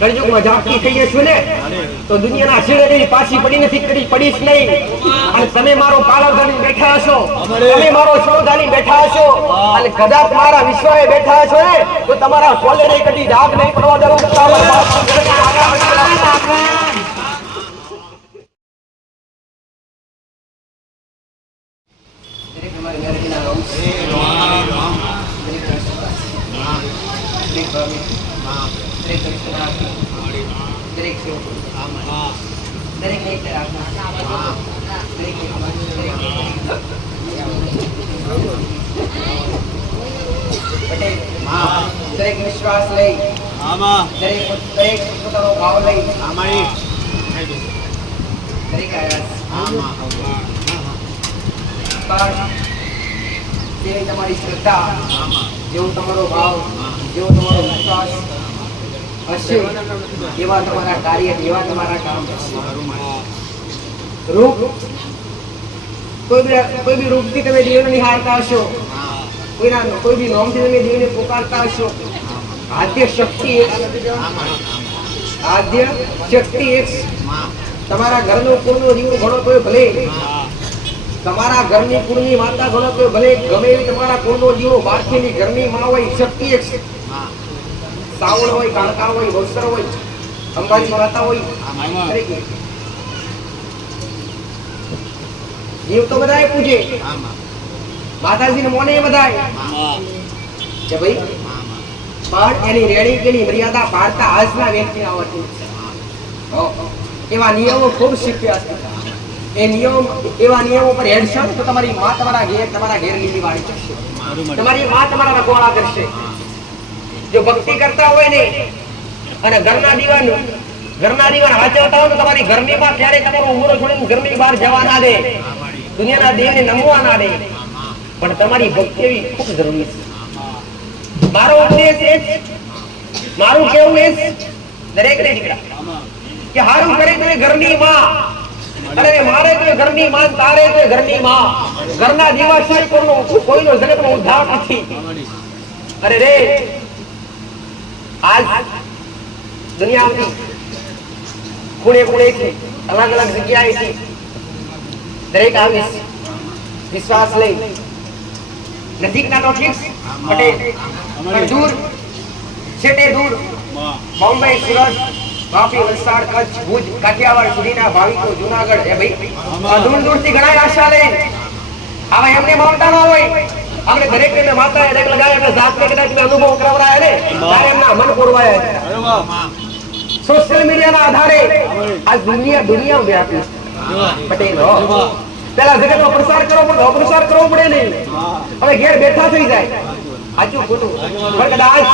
કળયુગમાં જાગતી થઈએ છું ને તો દુનિયાના છેડે પાછી પડી નથી કરી પડીશ નહીં. અને તમે મારો પાલવ ધારી બેઠા હશો. તમે મારો છોડ ધારી બેઠા હશો. અને કદાચ મારા વિશ્વાએ બેઠા હશો ને તો તમારા કોલેરે કદી ડાઘ નહીં પડવા દેવું તમારા બાપ દરેક અમારી મેરડીના રોમ છે. દરેક રસોડા. દરેક ભાવે. દરેક રસોડા. દરેક દરેક. પટેલ દરેક વિશ્વાસ લઈ દરેક દરેક પોતાનો ભાવ લઈ. દરેક આવ્યા પણ તમારી શ્રદ્ધા જેવો તમારો ભાવ હશે એવા તમારા કાર્ય, એવા તમારા કામ. રૂપ. કોઈ બી કોઈ બી રૂપથી તમે દેવને નિહાળતા હશો. કોઈના કોઈ બી નોમથી તમે દેવને પોકારતા હશો. આદ્ય શક્તિ એક. આદ્ય શક્તિ એક. તમારા ઘરનો કુળનો દીવો ઘણો કોઈ ભલે. તમારા ઘરની કુળની માતા ઘણો કોઈ ભલે. ગમે એવી તમારા કુળનો દીવો બાકીની ઘરની માં હોય, શક્તિ એક. છે સાવળ હોય કાળકા હોય વસ્ત્ર હોય અંબાજી માતા હોય જીવ તો બધાય પૂજે. માતાજીને મોને બધાય કે ભાઈ પણ એની રેડી કેની મર્યાદા પાડતા આજના વ્યક્તિ આવતી એવા નિયમો ખૂબ શીખ્યા છે. એ નિયમ એવા નિયમો પર હેડશો તો તમારી માં તમારા ઘેર તમારા ઘેર લીલી વાળી કરશે તમારી માં તમારા ગોળા કરશે. જો ભક્તિ કરતા હોય ને, અને ઘરના દીવાન ઘરના દીવાન વાંચવતા હોય ને, તમારી ઘરની માં ક્યારે તમારો ઉમરો છોડીને ઘરની બહાર જવા ના દે. દુનિયાના દેવને નમવા ના દે. પણ તમારી ભક્તિ એવી ખૂબ જરૂરી છે. મારો ઉપદેશ એ મારું કેવું એ દરેક ને કે હારું કરે તો ઘરની માં. અરે મારે તો ઘરની માં તારે તો ઘરની માં. ઘરના દીવા સિવાય કોઈનો કોઈનો જગતનો ઉદ્ધાર નથી. અરે રે આજ દુનિયાની ખૂણે ખૂણેથી અલગ અલગ જગ્યાએથી દરેક આવી વિશ્વાસ લઈ. નજીકના તો ઠીક પણ દૂર છેટે દૂર. બોમ્બે સુરત વાપી વલસાડ કચ્છ ભુજ કાઠિયાવાડ સુધીના ભાવિકો જુનાગઢ. એ ભાઈ દૂર દૂરથી ઘણા આશા લઈ આવા એમને માનતા ના હોય. આપણે દરેક ને માતા એ લગાવ્યા એટલે જાતને કદાચ અનુભવ કરાવરાયા ને ત્યારે એમના મન પૂરવાયા સોશિયલ મીડિયાના આધારે આ દુનિયા દુનિયા વ્યાપી પટેલ. પેલા જગતનો પ્રસાર કરવો પડે અપ્રસાર કરવો પડે નહીં. હવે ઘેર બેઠા થઈ જાય. સાચું ખોટું. કદાચ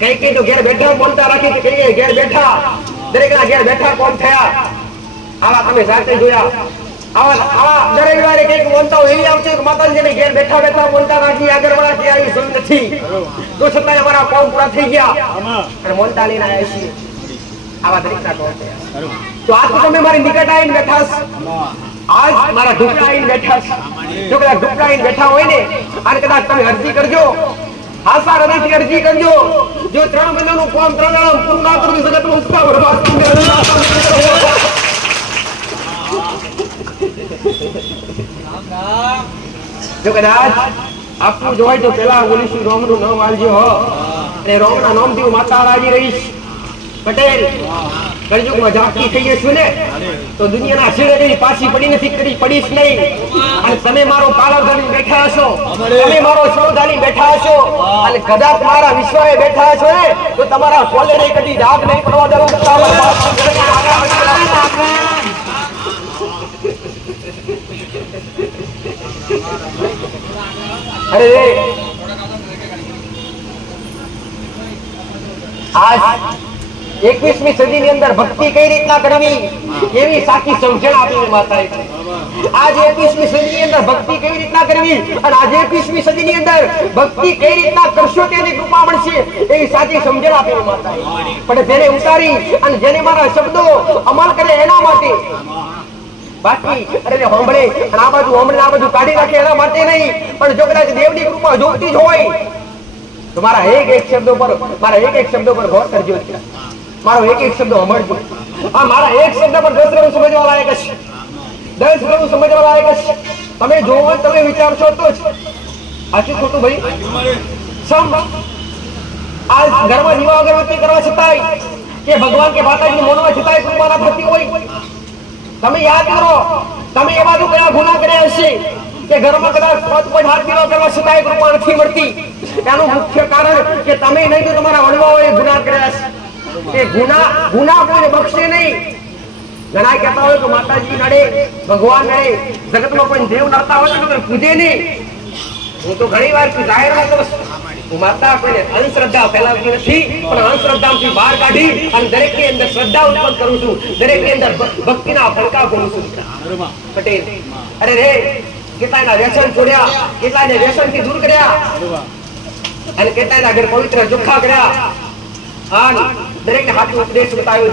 કઈ કઈ તો ઘેર બેઠા બોલતા રાખી કે કઈ ઘેર બેઠા. દરેક ના ઘેર બેઠા કોણ થયા? આવા તમે જાતે જોયા. દરેક બેઠા હોય ને અને કદાચ તમે અરજી કરજો. આશા હૃદયથી અરજી કરજો. જો ત્રણ મહિનાનું ફોર્મ ત્રણ પૂરું ના કરવું ઉત્સાહ બરબાદ થઈ જાય. જો કદાચ આપવું જ તો પેલા બોલીશું રોમનું નામ આવજો હો. અને રોમના નામથી હું માતા રાજી રહીશ. પટેલ કળયુગમાં જાગતી થઈ જશું ને તો દુનિયાના છેડે પાછી પડી નથી કરી પડીશ નહીં. અને તમે મારો પાલવ ધારી બેઠા હશો. તમે મારો છોડ ધારી બેઠા હશો. અને કદાચ મારા વિશ્વાએ બેઠા હશો ને તો તમારા કોલેરે કદી જાગ નહીં પડવા દેવું તમારા બાપ અરે આજ એકવીસમી સદીની અંદર ભક્તિ કઈ રીતના કરવી? એવી સાચી સમજણ આપી માતાએ? આજ એકવીસમી સદીની અંદર ભક્તિ કેવી રીતના કરવી? અને આજે એકવીસમી સદીની અંદર ભક્તિ કઈ રીતના કરશો તેની કૃપા મળશે એવી સાચી સમજણ આપી માતાએ. પણ જેને ઉતારી અને જેને મારા શબ્દો અમલ કરે એના માટે બાકી અરે હોમળે આ બાજુ હોમળે આ બાજુ કાઢી નાખે એના માટે નહીં, પણ જો કદાચ દેવની કૃપા જોતી જ હોય, તો મારા એક એક શબ્દો પર, મારા એક એક શબ્દો પર ગૌર કરજો મારો એક એક શબ્દ સાંભળજો આ મારા એક શબ્દ પર દસ રંગ સમજવા લાયક છે. દસ રંગ સમજવા લાયક છે. તમે જોવો તમે વિચારશો તો જ. આથી ખોટું ભાઈ? સમ આ ઘરમાં દીવા અગરબત્તી કરવા છતાંય કે ભગવાન કે માતાજી મોનમાં છતાંય કૃપા ના થતી હોય. તમે યાદ કરો, તમે એવા તો કયા ગુના કર્યા હશે? કે ઘરમાં કદાચ પદ પાંચ હાથ દીવા કરવા છતાંય કૃપા નથી મળતી? એનું મુખ્ય કારણ કે તમે નહીં તો તમારા વડવાઓએ ગુના કર્યા છે કે ગુના ગુના કોઈને બક્ષે નહીં. ઘણા કહેતા હોય કે માતાજી નડે, ભગવાન નડે, જગતમાં કોઈ દેવ નડતા હોય તો કોઈ પૂજે નહીં. હું તો ઘણી વાર જાહેરમાં અને દરેકની ઘર પવિત્ર ચોખ્ખા કર્યા? અને દરેકને હાથનો ઉપદેશ બતાવ્યો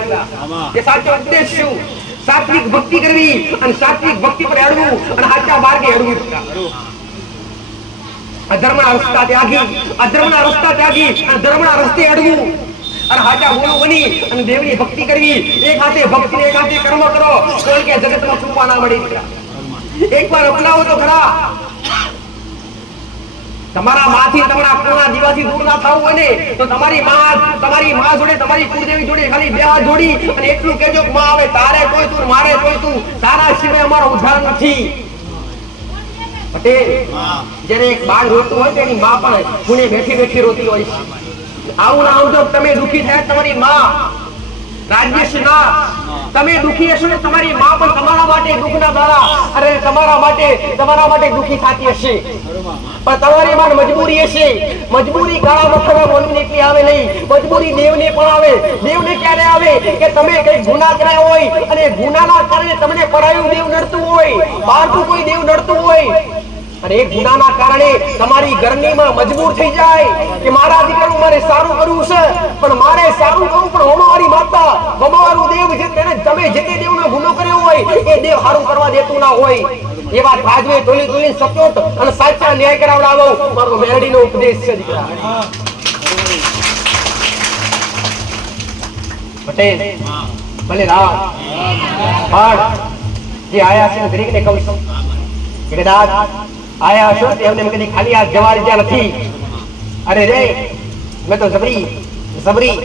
કે સાચો ઉપદેશ શું? સાત્વિક ભક્તિ કરવી અને સાત્વિક ભક્તિ પર હેડવું અને સાચા માર્ગે અડવું. અધર્મના રસ્તા ત્યાગી અધર્મના રસ્તા ત્યાગી ધર્મના રસ્તે અડવું. અને હાચા બોલો બની અને દેવની ભક્તિ કરવી. એક હાથે ભક્તિ એક હાથે કર્મ કરો, કોઈ કે જગતમાં કૃપા ના મળી એકવાર અપનાવો તો ખરા. તમારા માથી તમારા કોના દીવાથી દૂર ના થવું ને, તો તમારી માં તમારી માં જોડે, તમારી કુળદેવી જોડે ખાલી બે હાથ જોડી અને એટલું કેજો માં આવે, તારે કોઈ તું, મારે કોઈ તું. તારા સિવાય અમારો ઉદ્ધાર નથી. પટેલ જ્યારે એક બાળ રોતું હોય તેની માં પણ ખૂણે બેઠી બેઠી રોતી હોય આવું ના આવું તમે દુખી થયા તમારી માં રાજ્યેશ તમે દુખી હશો ને તમારી માં પણ તમારા માટે દુઃખના દાડા અરે તમારા માટે તમારા માટે દુખી થતી હશે. પણ તમારી માં મજબૂરી હશે. મજબૂરી કાળા આવે નહીં. મજબૂરી દેવને પણ આવે. દેવને ક્યારે આવે? કે તમે કઈ ગુના કર્યા હોય અને ગુનાના કારણે તમને પરાયું દેવ નડતું હોય. બહારનું કોઈ દેવ નડતું હોય. અને એ ગુનાના કારણે તમારી ગરમીમાં મજબૂર થઈ જાય કે મારા દીકરાનું મારે સારું કરવું છે, પણ મારે સારું કરવું, પણ હોમાવાળી માતા હોમાવાળું દેવ છે તેને તમે જે તે દેવનો ગુનો કર્યો હોય, એ દેવ સારું કરવા દેતું ના હોય. એવા રાજવે ધોલી ધોલી સચોટ અને સાચા ન્યાય કરાવડાવો. મારો મેરડીનો ઉપદેશ છે, દીકરા. પટેલ, ભલે રામ પણ જે આયા છે દરેકને કહું છું કે કદાચ આયા છો એમને કદી ખાલી આ જવા દીધા નથી. અરે રે, મેં તો જબરી જબરી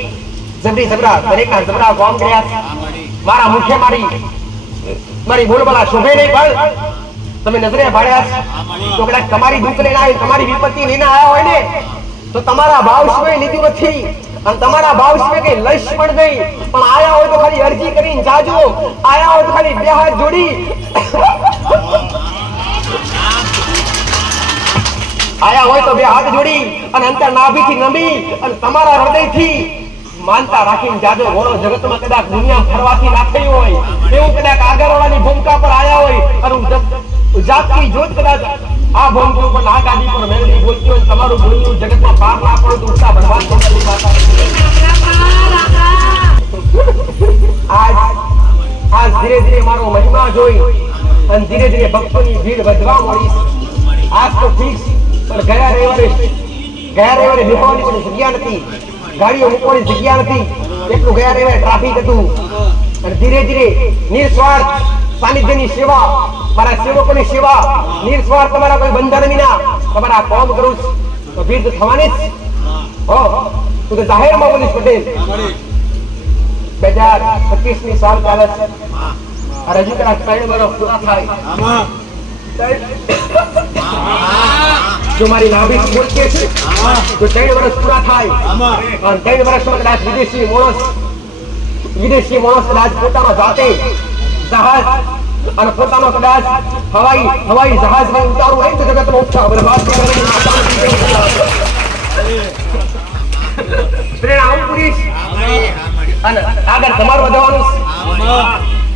જબરી જબરા દરેકના જબરા કામ કર્યા મારા મુખ્ય મારી મારી બોલબાલા શોભે નહીં પણ તમે નજરે ભાડ્યા. તો કદાચ તમારી દુઃખ લઈને આવી તમારી વિપત્તિ લઈને આવ્યા હોય ને, તો તમારા ભાવ સિવાય લીધું નથી. અને તમારા ભાવ સિવાય કઈ લઈશ પણ નહીં. પણ આયા હોય તો ખાલી અરજી કરીને જાજો. આયા હોય તો ખાલી બે હાથ જોડી. આયા હોય તો બે હાથ જોડી અને અંતર નાભીથી નમી અને તમારા હૃદયથી માનતા રાખીને જાજો ઘોડો જગતમાં કદાચ દુનિયા ફરવાથી ના હોય, એવું કદાચ આગળવાળાની ભૂમિકા પર આયા હોય, અને જાતની જોત કદાચ આ ભૂમિકા ઉપર આ ગાડી પર મેળવી બોલતી હોય, તમારું બોલ્યું જગતમાં પાર ના પડે તો ઉત્સાહ ભગવાન આજ આજ ધીરે ધીરે મારો મહિમા જોઈ, અને ધીરે ધીરે ભક્તોની ભીડ વધવા મળી. આજ તો ફિક્સ પણ ગયા રવિવારે ગયા રવિવારે બેસવાની પણ જગ્યા નથી. ગાડીઓ મૂકવાની જગ્યા નથી. એટલું ગયા રવિવારે ટ્રાફિક હતું. અને ધીરે ધીરે નિસ્વાર્થ સાનિધ્યની સેવા મારા સેવકોની સેવા નિસ્વાર્થ તમારા કોઈ બંધન વિના તમારા કામ કરું છું. તો ભીડ થવાની જ. હો હું તો જાહેરમાં બોલીશ પટેલ. બે હજાર પચીસની સાલ ચાલે છે. હજુ કદાચ ત્રણ વર્ષ પૂરા થાય. જો મારી નાભી બોલતી છે તો ત્રણ વર્ષ પૂરા થાય અને ત્રણ વર્ષમાં કદાચ વિદેશી માણસ વિદેશી માણસ કદાચ પોતાના જાતે જહાજ અને પોતાનો કદાચ હવાઈ હવાઈ જહાજ ને ઉતારવું હોય તો જગતનો ઉઠા બરબાદ પ્રેરણા હું પૂરીશ? અને આગળ તમારે વધવાનું.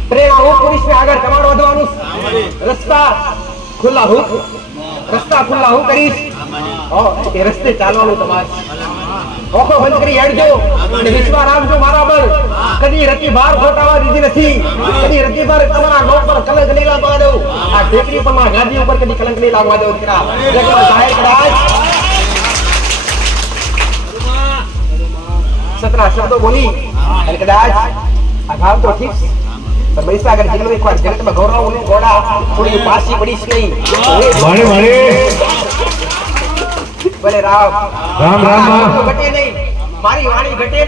પ્રેરણા હું પૂરીશ ને આગળ તમારે વધવાનું રસ્તા ખુલ્લા હું રસ્તા ખુલ્લા, હું કરીશ? એ રસ્તે ચાલવાનું તમારે. ઓખો બંધ કરી હેડજો અને વિશ્વાસ રાખજો મારા પર. કદી રતી બાર ખોટાવા દીધી નથી. કદી રતી બાર તમારા નોટ પર કલંક નહીં લાગવા દઉં. આ ટેકરી પર મારા ગાદી ઉપર કદી કલંક નહીં લાગવા દઉં દીકરા જાહેર કરાય સતરા શબ્દો બોલી. અને કદાચ આ ગામ તો ઠીક છે. મહીસાગર જિલ્લો એકવાર જગતમાં ગૌરવ ને ઘોડા થોડી પાછી પડીશ નહીં. મારે મારે ભલે રામ. રામ રામ ઘટે નહીં મારી વાણી ઘટે